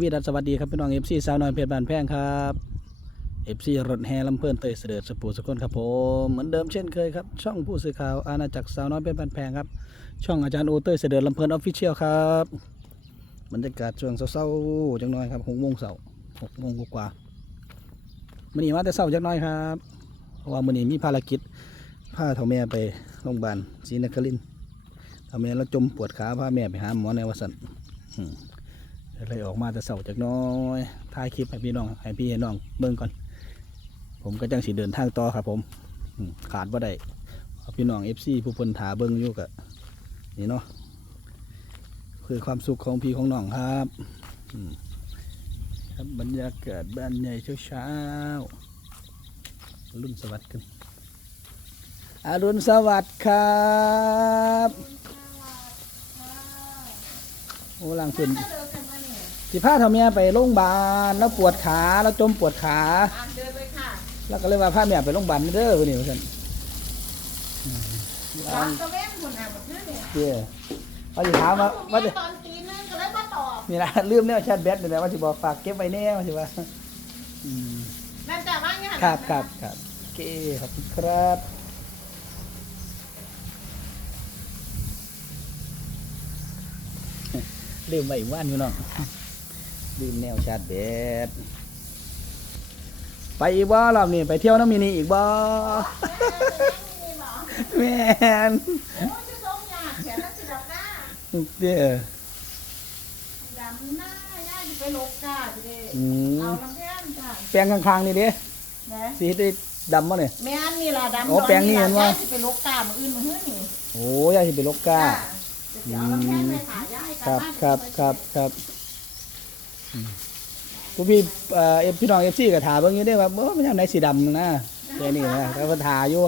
วีดัสสวัสดีครับพี่น้องเอฟซีสาวน้อยเพชรบานแพงครับเอฟซีรถแห่ลำเพลินเตยเสด็จสปูสกุลครับผมเหมือนเดิมเช่นเคยครับช่องผู้สื่อข่าวอาณาจักรสาวน้อยเพชรบานแพงครับช่องอาจารย์โอเตยเสด็จลำเพลินออฟฟิเชียลครับบรรยากาศช่วงเศร้าๆจังน้อยครับหกโมงเสาร์หกโมงกว่ามื่อนี้มาแต่เศร้าจังน้อยครับเพราะว่ามื่อนี้มีภารกิจพาเท่าแม่ไปโรงพยาบาลศรีนครินทร์เท่าแม่เราจมปวดขาพาแม่ไปหาหมอในวัดสันอืม เลยออกมาแต่เสาจากน้อยถ่ายคลิปให้พี่น้องให้พี่ให้น้องเบิ่งก่อน ผมก็จังสิเดินทางต่อครับ ผมขาดบ่ได้พี่น้องเอฟซีผู้พนถาเบิ่งอยู่กะนี่เนาะคือความสุขของพี่ของน้องครับครับบรรยากาศบ้านใหญ่เช้าๆรุ่นสวัสดิ์กันอรุณสวัสดิ์ครับ โอ้ลังขึ้นสิพาเท่าเมียไปโรงพยาบาลแล้วปวดขาแล้วจมปวดขาอะเดินไปค่ะแล้วก็เลยว่าพาเมียไปโรงพยาบาลเด้อวันนี้ว่าซั่นอืมร้านกระเว้นคุณอะหมดเพื่อนเนี่ยเจ้ว่าสิถามว่าว่าจะตอนตีนึงก็เลยมาตอบนี่นะลืมแนวแชทแบทนี่แหละว่าสิบอกฝากเก็บไว้แน่ว่าสิว่าอืมนั่นแต่ว่าไงครับครับครับโอเคขอบคุณครับ ลืมไว้อีกว่านอยู่เนาะลืมแนวชาร์จแบตไปอีกบ่รอบนี้ไปเที่ยวน้ำมินีอีกบ่แม่นโอ้ยจะต้องอยากเขียนนักศิลปะเด้อดำหน้าย่าจะไปลกกาจะได้อืมเอาน้ำแข็งค่ะแปลงข้างๆนี่เด้นะสีได้ดำบ่เนี่ยแม่นนี่ล่ะดำโอ้แปลงนี่เห็นว่าย่าจะไปลกกามืออื่นมือหื้อนี่โอ้ยายสิไปลกกา จะเอาน้ำแข็งไปขายย่าให้กคลัรับบบ้านครับครับครับอืมผู้พี่เอ่อเอฟพี่น้องเอฟซีก็ถามเบิ่งอยู่เด้ว่าบ่มันยังไหนสีดำนะแค่นี้นะแล้วก็ถาอยู่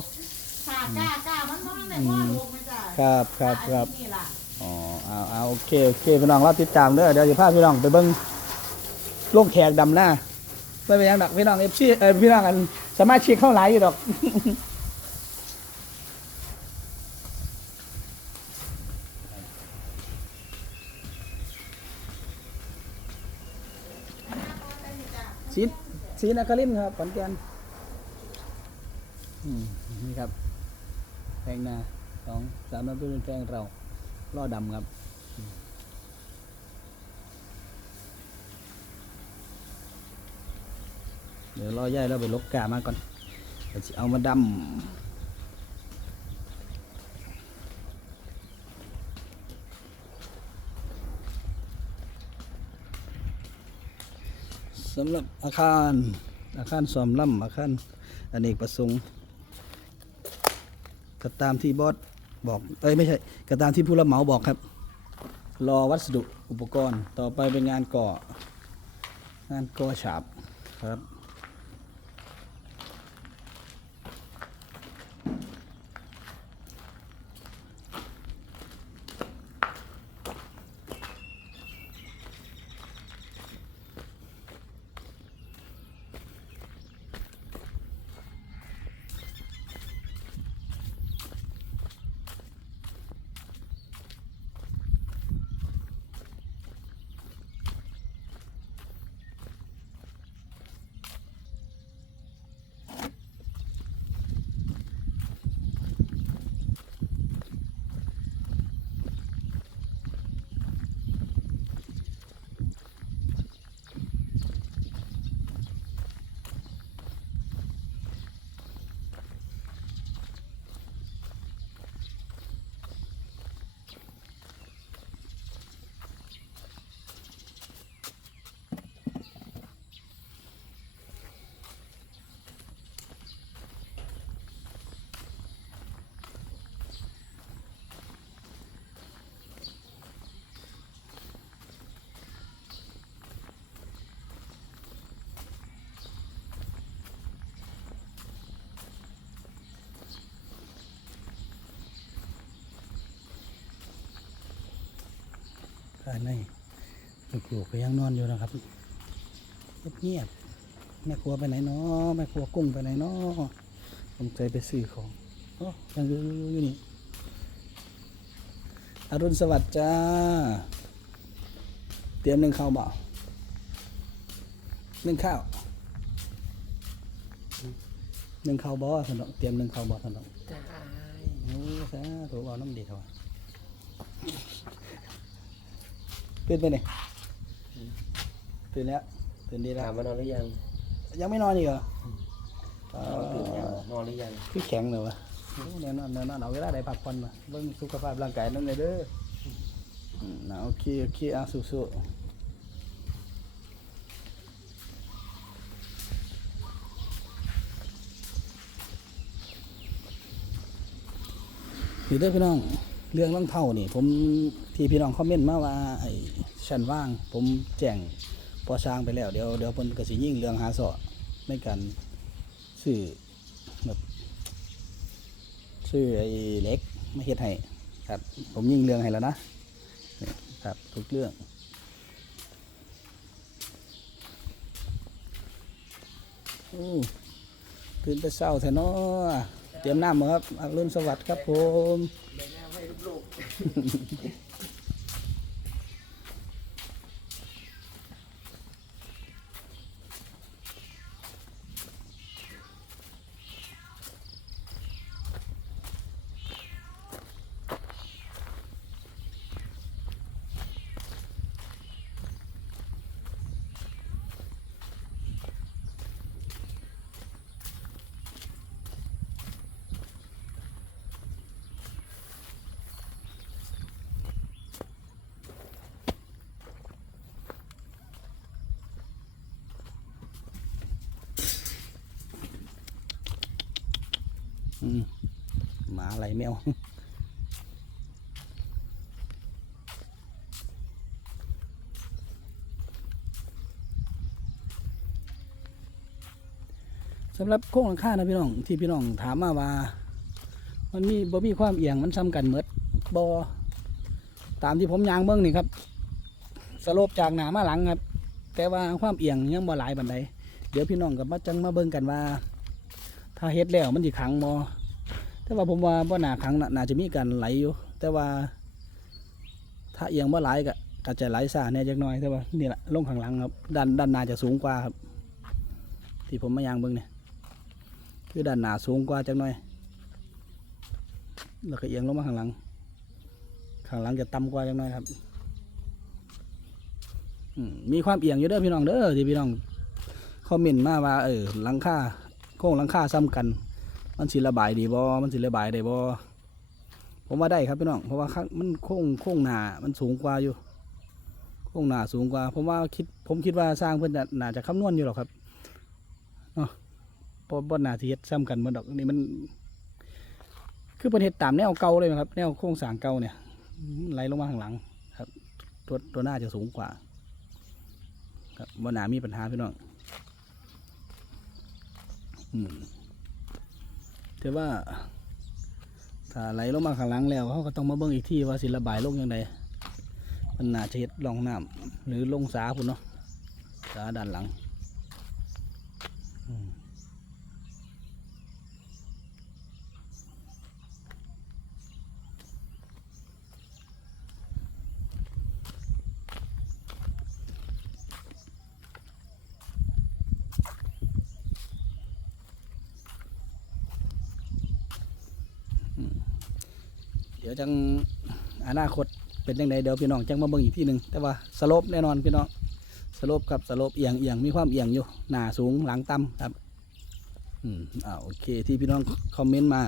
ค่ะกล้ากล้ามันมันในพ่อลูกไม่จ้ะครับครับครับอันนี้ล่ะอ๋อเอาเอาโอเคโอเคพี่น้องรอติดตามเด้อเดี๋ยวสิพาพี่น้องไปเบิ่งลงแขกดำหน้าไม่เป็นหยังดอกพี่น้องเอฟซีเออพี่น้องอันสามารถเช็คเข้าหลายอยู่ดอก สี สีนครินครับขอนแก่นนี่ครับแปลงนาสองสามน้ำเป็นแปลงเราล่อดำครับเดี๋ยวล่อย่ายเราไปลกกามาก่อนเอามาดำ สำหรับอาคารอาคารสอมล่ำอาคารอเนกประสงค์ก็ตามที่บอสบอกเอ้ยไม่ใช่ก็ตามที่ผู้รับเหมาบอกครับ รอวัสดุอุปกรณ์ต่อไปเป็นงานก่องานก่อฉาบครับายในลูกๆก็ยังนอนอยู่นะครับเงียบๆแม่ครัวไปไหนเนาะแม่ครัวกุ้งไปไหนเนาะสงใจไปซื้อของโอ้ยังอยู่อยู่อยู่นี่อรุณสวัสดิ์จ้า เตรียมหนึ่งข้าวบ่านึ่งข้าวหนึ่งข้าวบ่สนองเตรียมหนึ่งข้าวบ่สนองจ้าโอ้สาธุเอาน้ำดีเถอะ ตื่นไปไหนตื่นแล้วตื่นดีแล้ถาวมว่านอนหรือยัง ยังไม่นอนอีกเหรอตื่นยังนอนหรือยังคือแข็งเลยวะโอ้แน่นอนแน่นอนเอาเวลาได้พักผ่อนมาเบิ่งสุขภาพร่างกายนั่นเลยเด้ออืมนะโอเคโอเคอะสู้ๆนี่เด้อพี่น้อง เรื่องรองเท้านี่ผมที่พี่น้องคอมเมนต์มาว่าไอ้ชั้นว่าง ผมแจ้งพอช้างไปแล้วเดี๋ยวเดี๋ยวเพิ่นก็สิยิ่งเรื่องหาเสาะในการซื้อแบบซื้อไอ้เล็กมาเฮ็ดให้ครับ ผมยิ่งเรื่องให้แล้วนะครับทุกเรื่องตื่นแต่เช้าแท้เนาะเตรียมน้ำมาครับอรุณสวัสดิ์ครับผม อืม หมาอะไรแมวสำหรับโครงหลังคานะพี่น้องที่พี่น้องถามมาว่า มันมีบ่มีความเอียงมันซ้ำกันเมดบอตามที่ผมยางเบิ้องนี่ครับสโลปจากหนามาหลังครับ แต่ว่าความเอียงยังบ่หลายบันไดเดี๋ยวพี่น้องกับมาจังมาเบิ้งกันว่า ถ้าเฮ็ดแล้วมันสิขังบ่แต่ว่าผมว่าบ่น่าขังน่ะนาจะมีการไหลอยู่ แต่ว่า ถ้าเอียงบ่ไหลก็ก็จะไหลซ่าแน่จักหน่อยแต่ว่านี่แหละลงข้างหลังครับด้านด้านหน้าจะสูงกว่าครับ ที่ผมมายางเบิ้งเนี่ยคือด้านหน้าสูงกว่าจักหน่อย แล้วก็เอียงลงมาข้างหลัง ข้างหลังจะต่ำกว่าจังน้อยครับมมีความเอียงอยู่เด้อพี่น้องเด้อที่พี่น้องคอมเมนต์มาว่าเออหลังคา โค้งหลังคาซ้ำกัน มันสิระบายดีบ่มันสิระบายได้บ่ผมว่าได้ครับพี่น้องเพราะว่าข้างมันโค้งโค้งหนามันสูงกว่าอยู่ โค้งหนาสูงกว่า ผมว่าคิดผมคิดว่าสร้างเพิ่นน่ะน่าจะคำนวณอยู่หรอกครับเนาะบ่บ่น่าสิเฮ็ดซ้ำกันหมดดอกนี่มัน คือประเทศตามแนวเก่าเลยครับ แนวโครงสางเก่าเนี่ยไหลลงมาข้างหลัง ครับ ตัวตัวหน้าจะสูงกว่า ครับบนหนามีปัญหาพี่น้อง แต่ว่า ถ้าไหลลงมาข้างหลังแล้วเขาก็ต้องมาเบิ้งอีกที่ว่าสิระบายลงยังไงมันน่าจะเห็ดรองน้ำหรือลงสาพุ่นเนาะสาด้านหลัง ดี๋ยวจังอนาคตเป็นยังไงเดี๋ยวพี่น้องจังมาเบิ่งอีกที่หนึ่งแต่ว่าสโลปแน่นอนพี่น้องสโลปกับสโลปเอียงเอียงมีความเอียงอยู่หน้าสูงหลังต่ำครับอืมอ่าโอเคที่พี่น้องคอมเมนต์มา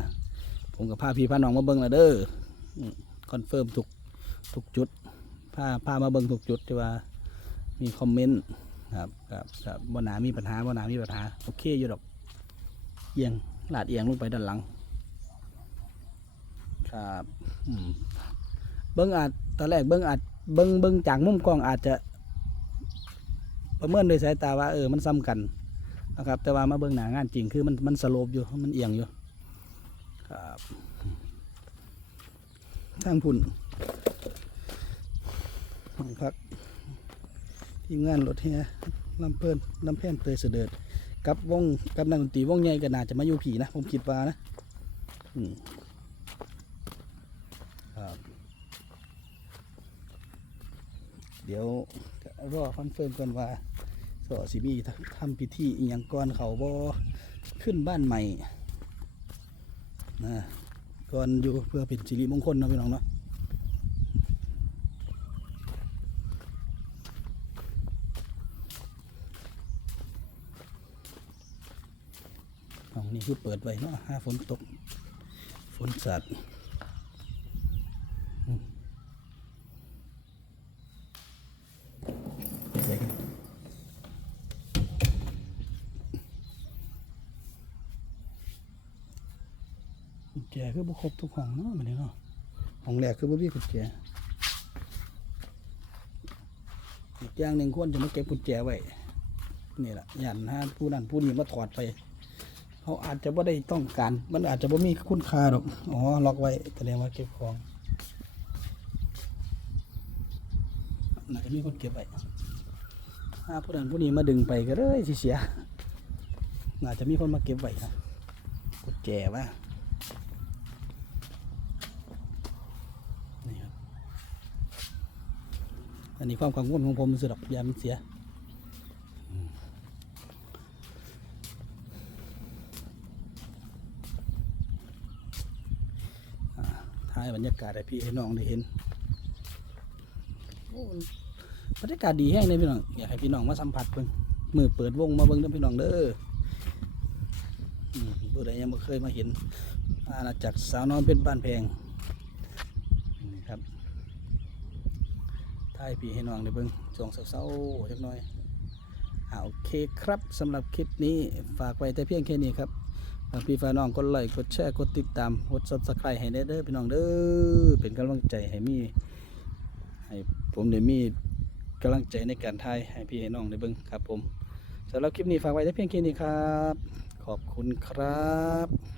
ผมกับพาพี่พาน้องมาเบิ่งแล้วเด้อคอนเฟิร์มทุกทุกจุดพาพามาเบิ่งทุกจุดที่ว่ามีคอมเมนต์ครับครับครับบ่หนามีปัญหาบ่หนามีปัญหาโอเคอยู่ดอกเอียงลาดเอียงลงไปด้านหลัง ครับอืมเบิ้งอาจตอนแรกเบิ้งอาจเบิ้งเบิ้งจากมุมกล้องอาจจะ ประเมินโดยสายตาว่าเออมันซ้ำกันนะครับ แต่ว่ามาเบิ้งหนางานจริงคือมันมันสโลปอยู่มันเอียงอยู่ครับทางพุ่นห้องพักทีมงานรถแฮลำเพลินลำแพนเตยเสด็จกับวงกับนักดนตรีวงใหญ่ก็น่าจะมาอยู่ผีนะ ผมคิดว่านะ อืม ครับ เดี๋ยวรอคอนเฟิร์มกันว่าก็สิมีทำพิธีอีหยังก่อนเขาบ่ขึ้นบ้านใหม่นะก่อนอยู่เพื่อเป็นสิริมงคลนะพี่น้องเนาะห้องนี้คือเปิดไว้เนาะห้าฝนตก ฝนสาดอืมเดี๋ยวกันกุญ แจคือบุครบทุกห้องเนาะมันนี่เนาะห้องแรกคือบุมีกุญแจอีกอย่างหนึ่งควรจะมาเก็บกุญแจไว้นี่แหละยันฮะผู้นั้นผู้นี้มาถอดไป เขาอาจจะไม่ได้ต้องการ มันอาจจะไม่มีคุณค่าหรอกอ๋อล็อกไว้แสดงว่าเก็บของน่าจะมีคนเก็บไว้ถ้าผู้นั้นผู้นี้มาดึงไปก็เลยเสียน่าจะมีคนมาเก็บไว้นะกุญแจว่านี่ครับ อันนี้ความกังวลของผมสุดดอกยามันเสียถ่ายบรรยากาศให้พี่ให้น้องได้เห็นบรรยากาศดีแห้งเลยพี่น้องอยากให้พี่น้องมาสัมผัสเบิ่งมือเปิดวงมาเบิ่งเด้อพี่น้องเด้อผู้ใดยังไม่เคยมาเห็นอาณาจักรสาวน้อยเป็นบ้านแพงนี่ครับ ถ่ายพี่ให้น้องได้เบิ่งช่วงเศร้าๆจักหน่อยอาโอเคครับสำหรับคลิปนี้ฝากไว้แต่เพียงแค่นี้ครับฝากพี่ฝากน้องกดไลค์กดแชร์กดติดตามกด subscribe ให้เด้อพี่น้องเด้อเป็นกำลังใจให้มีให้ผมได้มีกำลังใจในการถ่ายให้พี่ให้น้องได้เบิ่งครับผมสำหรับคลิปนี้ฝากไว้แต่เพียงแค่นี้ครับ ขอบคุณครับ